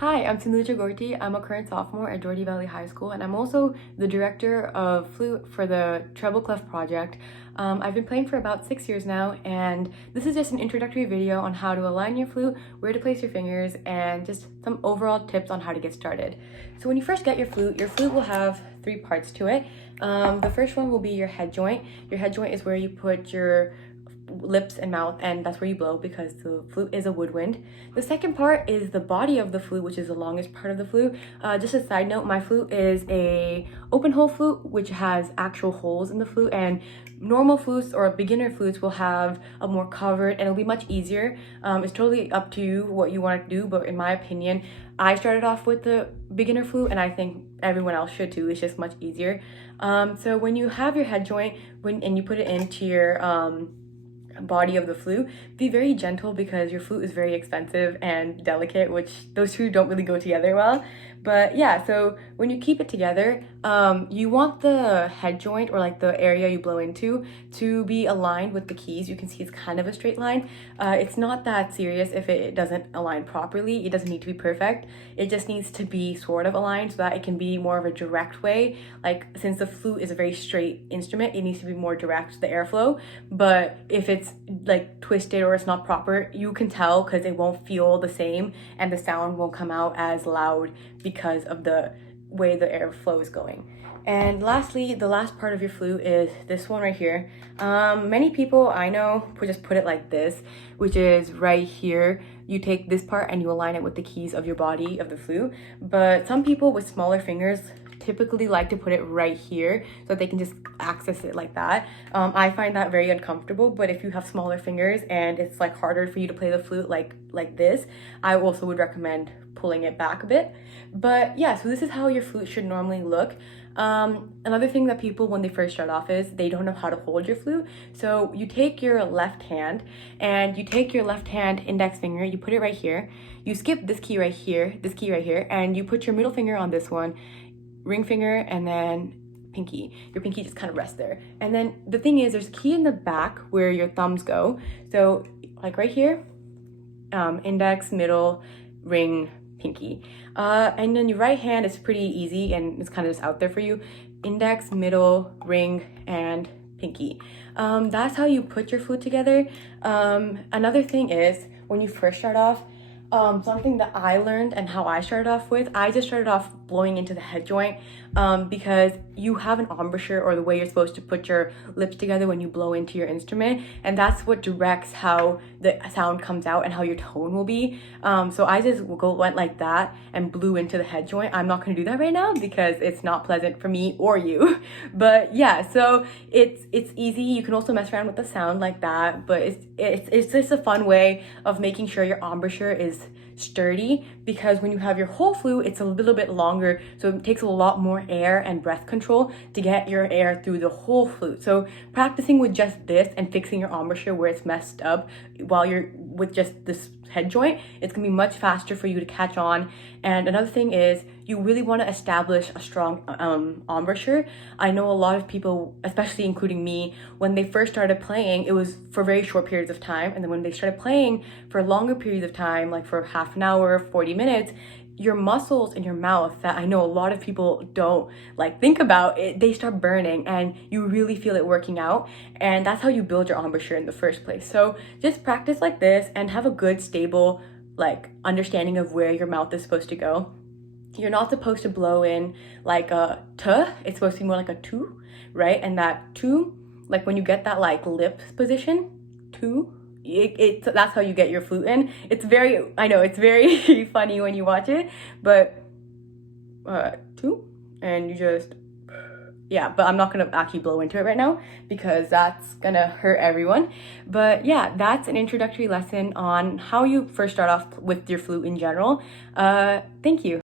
Hi, I'm Sindhuja. I'm a current sophomore at Geordie Valley High School, and I'm also the director of Flute for the Treble Clef project. I've been playing for about 6 years now, and this is just an introductory video on how to align your flute, where to place your fingers, and just some overall tips on how to get started. So when you first get your flute will have 3 parts to it. The first one will be your head joint. Your head joint is where you put your lips and mouth, and that's where you blow because the flute is a woodwind. The second part is the body of the flute, which is the longest part of the flute. Just a side note, my flute is a open hole flute, which has actual holes in the flute, and normal flutes or beginner flutes will have a more covered, and it'll be much easier. It's totally up to you what you want to do, but in my opinion, I started off with the beginner flute, and I think everyone else should too. It's just much easier. So when you have your head joint, and you put it into your body of the flute, be very gentle because your flute is very expensive and delicate, which those two don't really go together well. But yeah, so when you keep it together, you want the head joint, or like the area you blow into, to be aligned with the keys. You can see it's kind of a straight line. It's not that serious if it doesn't align properly. It doesn't need to be perfect. It just needs to be sort of aligned so that it can be more of a direct way. Like, since the flute is a very straight instrument, it needs to be more direct, the airflow. But if it's like twisted or it's not proper, you can tell because it won't feel the same and the sound won't come out as loud because of the way the airflow is going. And lastly, the last part of your flute is this one right here. Many people I know would just put it like this, which is right here. You take this part and you align it with the keys of your body of the flute. But some people with smaller fingers typically like to put it right here so that they can just access it like that. I find that very uncomfortable, but if you have smaller fingers and it's like harder for you to play the flute like this, I also would recommend pulling it back a bit. But yeah, so this is how your flute should normally look. Another thing that people, when they first start off, is they don't know how to hold your flute. So you take your left hand and you take your left hand index finger, you put it right here, you skip this key right here, and you put your middle finger on this one, ring finger, and then pinky. Your pinky just kind of rests there. And then the thing is, there's a key in the back where your thumbs go. So like right here, index, middle, ring, pinky. And then your right hand is pretty easy and it's kind of just out there for you. Index, middle, ring, and pinky. That's how you put your flute together. Another thing is, when you first start off, something that I learned and how I started off with, I just started off blowing into the head joint because you have an embouchure, or the way you're supposed to put your lips together when you blow into your instrument, and that's what directs how the sound comes out and how your tone will be. So I just went like that and blew into the head joint. I'm not going to do that right now because it's not pleasant for me or you. But yeah, so it's easy. You can also mess around with the sound like that, but it's just a fun way of making sure your embouchure is sturdy, because when you have your whole flute, it's a little bit longer, so it takes a lot more air and breath control to get your air through the whole flute. So practicing with just this and fixing your embouchure where it's messed up while you're with just this head joint, it's gonna be much faster for you to catch on. And another thing is, you really want to establish a strong embouchure. I know a lot of people, especially including me, when they first started playing, it was for very short periods of time, and then when they started playing for longer periods of time, like for half an hour, 40 minutes, your muscles in your mouth, that I know a lot of people don't think about it, they start burning, and you really feel it working out. And that's how you build your embouchure in the first place. So just practice like this and have a good stable understanding of where your mouth is supposed to go. You're not supposed to blow in like a t, it's supposed to be more like a tu, right? And that tu, like when you get that lip position, tu, that's how you get your flute in. I know it's very funny when you watch it, but tu, and you just, yeah, but I'm not gonna actually blow into it right now because that's gonna hurt everyone. But yeah, that's an introductory lesson on how you first start off with your flute in general. Thank you.